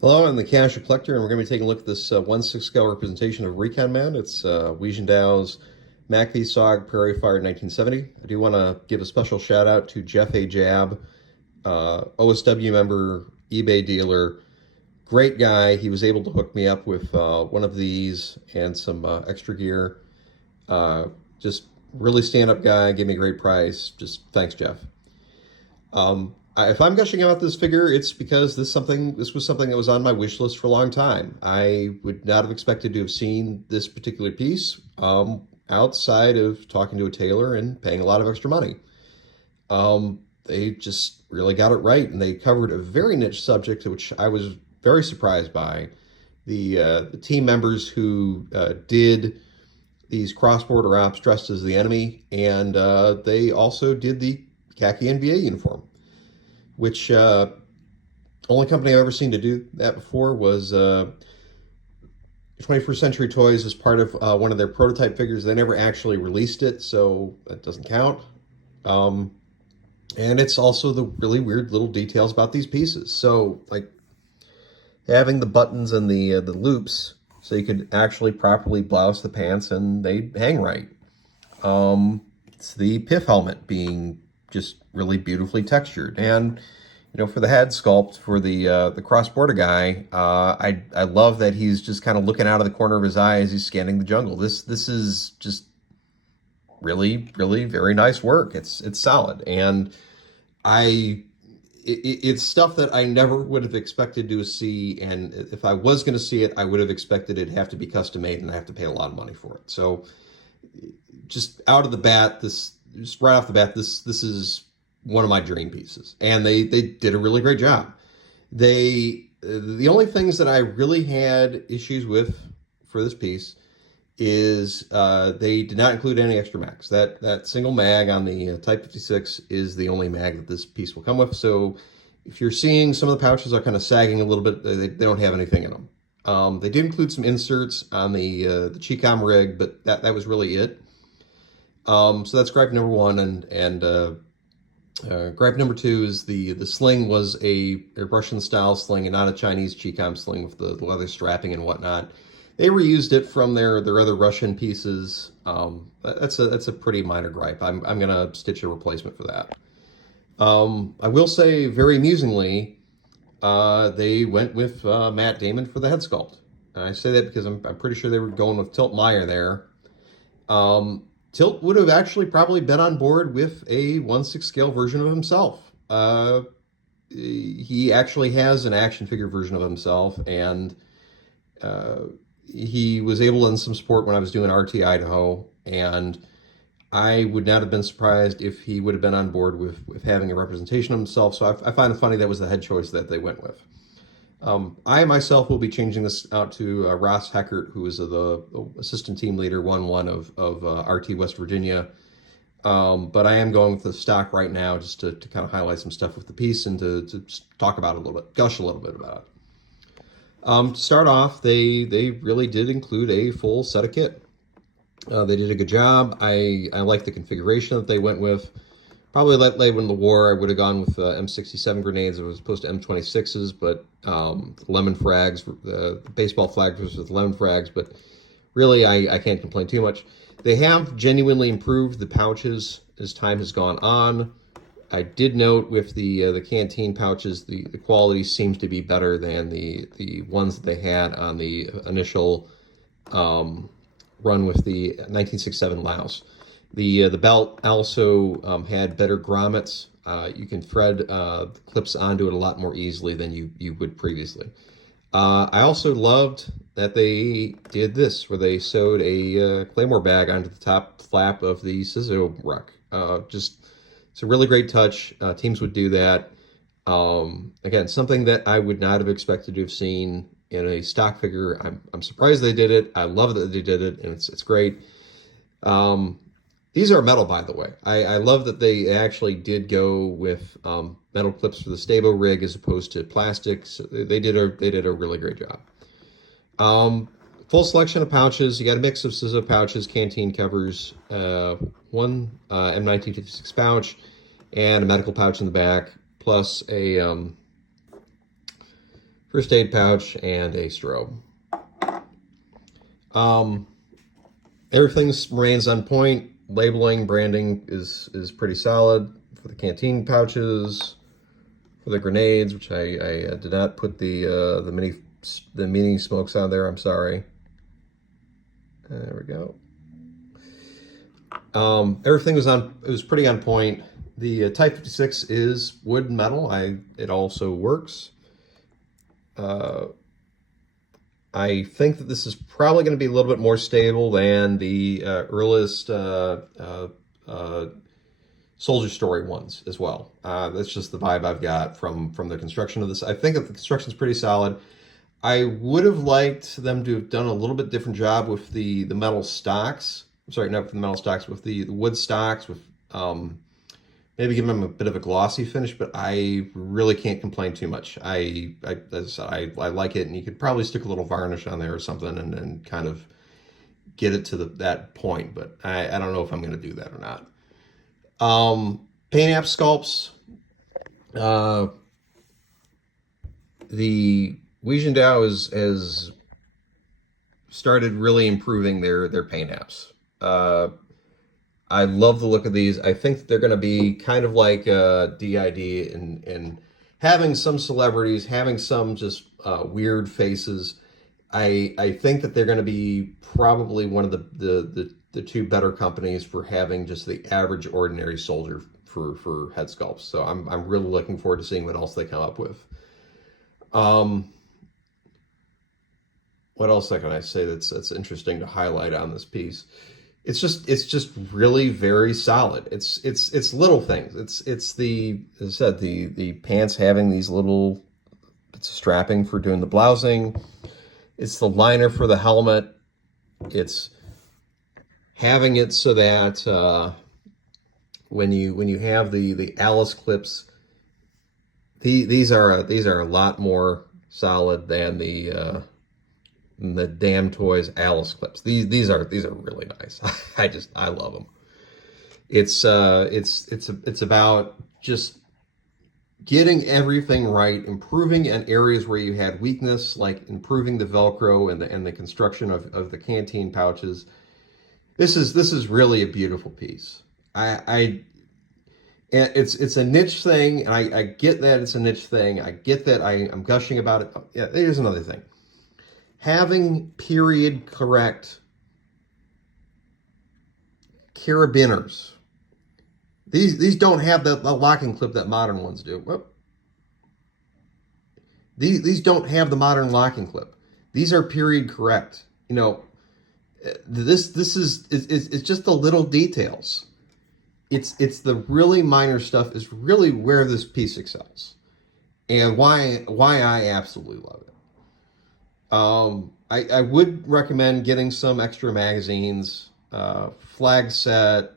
Hello, I'm the Casual Collector, and we're going to be taking a look at this 1/6 scale representation of Recon Man. It's Ujindou's MACVSOG Prairie Fire 1970. I do want to give a special shout out to jeffajab, OSW member, eBay dealer, great guy. He was able to hook me up with one of these and some extra gear. Just really stand-up guy, gave me a great price. Just thanks, Jeff. If I'm gushing about this figure, it's because this was something that was on my wish list for a long time. I would not have expected to have seen this particular piece outside of talking to a tailor and paying a lot of extra money. They just really got it right, and they covered a very niche subject, which I was very surprised by. The team members who did these cross-border ops dressed as the enemy, and they also did the khaki NBA uniform, which only company I've ever seen to do that before was 21st Century Toys as part of one of their prototype figures. They never actually released it, so that doesn't count. And it's also the really weird little details about these pieces. So, like having the buttons and the loops, so you could actually properly blouse the pants and they hang right. It's the PIF helmet being just really beautifully textured, and for the head sculpt for the cross-border guy, I love that he's just kind of looking out of the corner of his eye as he's scanning the jungle. This is just really, really very nice work. It's solid, and it's stuff that I never would have expected to see, and if I was going to see it, I would have expected it to have to be custom made, and I have to pay a lot of money for it. So just out of the bat, just right off the bat, this is one of my dream pieces, and they did a really great job. The only things that I really had issues with for this piece is they did not include any extra mags. That single mag on the Type 56 is the only mag that this piece will come with. So if you're seeing some of the pouches are kind of sagging a little bit, they don't have anything in them. They did include some inserts on the Chicom rig, but that was really it. So that's gripe number one, and gripe number two is the sling was a Russian style sling and not a Chinese Chicom sling with the leather strapping and whatnot. They reused it from their other Russian pieces. That's a pretty minor gripe. I'm gonna stitch a replacement for that. I will say, very amusingly, they went with Matt Damon for the head sculpt. And I say that because I'm pretty sure they were going with Tilt Meyer there. Tilt would have actually probably been on board with a 1/6 scale version of himself. He actually has an action figure version of himself, and he was able to lend some support when I was doing RT Idaho, and I would not have been surprised if he would have been on board with having a representation of himself. So I find it funny that was the head choice that they went with. I myself will be changing this out to Ross Heckert, who is the assistant team leader 1-1 of RT West Virginia. But I am going with the stock right now just to kind of highlight some stuff with the piece and to just talk about it a little bit, gush a little bit about it. To start off, they really did include a full set of kit. They did a good job. I like the configuration that they went with. Probably later in the war, I would have gone with M67 grenades as opposed to M26s, but lemon frags, the baseball flags with lemon frags, but really I can't complain too much. They have genuinely improved the pouches as time has gone on. I did note with the canteen pouches, the quality seems to be better than the ones that they had on the initial run with the 1967 Laos. The belt also had better grommets. You can thread clips onto it a lot more easily than you would previously. I also loved that they did this, where they sewed a Claymore bag onto the top flap of the Scizzo ruck. It's a really great touch. Teams would do that. Again, something that I would not have expected to have seen in a stock figure. I'm surprised they did it. I love that they did it, and it's great. These are metal, by the way. I love that they actually did go with metal clips for the Stabo rig as opposed to plastic. So they did a really great job. Full selection of pouches. You got a mix of scissor pouches, canteen covers, one M1956 pouch, and a medical pouch in the back, plus a first aid pouch, and a strobe. Everything remains on point. Labeling, branding is pretty solid for the canteen pouches. For the grenades, which I did not put the mini smokes on there. I'm sorry. There we go. Everything was on. It was pretty on point. The Type 56 is wood and metal. It also works. I think that this is probably going to be a little bit more stable than the earliest Soldier Story ones as well. That's just the vibe I've got from the construction of this. I think that the construction is pretty solid. I would have liked them to have done a little bit different job with the metal stocks. I'm sorry, not with the metal stocks, with the wood stocks, with maybe give them a bit of a glossy finish, but I really can't complain too much. As I said, I like it, and you could probably stick a little varnish on there or something and kind of get it to that point, but I don't know if I'm going to do that or not. Paint app sculpts. The Ujindou has started really improving their paint apps. I love the look of these. I think they're going to be kind of like DID and having some celebrities, having some just weird faces. I think that they're going to be probably one of the two better companies for having just the average ordinary soldier for head sculpts. So I'm really looking forward to seeing what else they come up with. What else can I say that's interesting to highlight on this piece? It's just really very solid. It's little things. It's the, as I said, the pants having these little bits of strapping for doing the blousing. It's the liner for the helmet. It's having it so that when you have the Alice clips, these are a lot more solid than the Damn Toys Alice clips. These are really nice. I love them. It's about just getting everything right, improving in areas where you had weakness, like improving the Velcro and the construction of the canteen pouches. This is really a beautiful piece. It's a niche thing, and I get that it's a niche thing. I get that I'm gushing about it. Yeah, here's another thing. Having period correct carabiners. These don't have the locking clip that modern ones do. Whoop. These don't have the modern locking clip. These are period correct. You know, this is it's just the little details. It's the really minor stuff is really where this piece excels, and why I absolutely love it. I would recommend getting some extra magazines, Flag Set,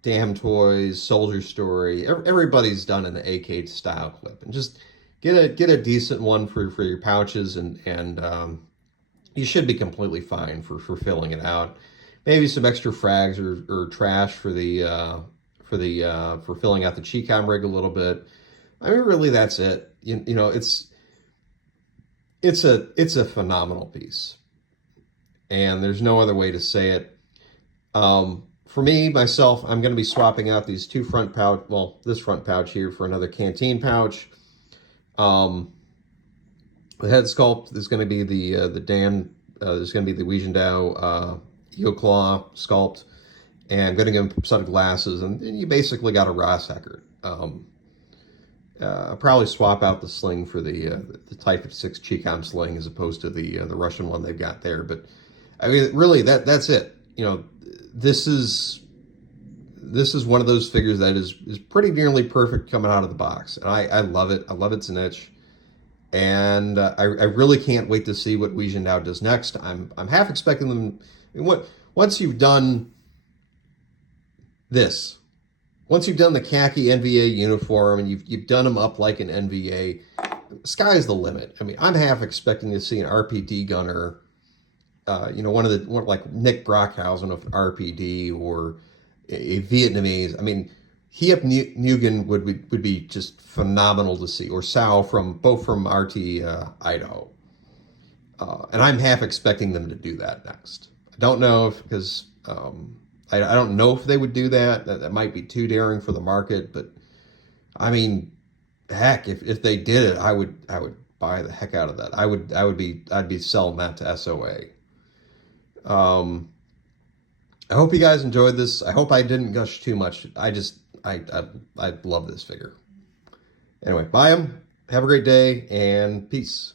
Damn Toys, Soldier Story. Everybody's done an AK style clip, and just get a decent one for your pouches, and you should be completely fine for filling it out. Maybe some extra frags or trash for filling out the Chicom rig a little bit. I mean, really, that's it. You know, it's a phenomenal piece, and there's no other way to say it. For me, myself, I'm going to be swapping out these two front pouch, well, this front pouch here for another canteen pouch. The head sculpt is going to be the Dan. There's going to be the Ujindou Eel Claw sculpt, and I'm going to give him a set of glasses, and you basically got a Ross Eckert. I'll probably swap out the sling for the Type 56 Chicom sling as opposed to the Russian one they've got there. But I mean, really, that's it. You know, this is one of those figures that is pretty nearly perfect coming out of the box, and I love it. I love its niche, and I really can't wait to see what Ujindou does next. I'm half expecting them. I mean, once you've done this. Once you've done the khaki NVA uniform and you've done them up like an NVA, sky's the limit. I mean, I'm half expecting to see an RPD gunner, one like Nick Brockhausen of RPD or a Vietnamese. I mean, Mugen would be just phenomenal to see, or Sao both from RT Idaho, and I'm half expecting them to do that next. I don't know if because I don't know if they would do that. That might be too daring for the market, but I mean, heck, if they did it, I would buy the heck out of that. I'd be selling that to SOA. I hope you guys enjoyed this. I hope I didn't gush too much. I love this figure. Anyway, buy them. Have a great day and peace.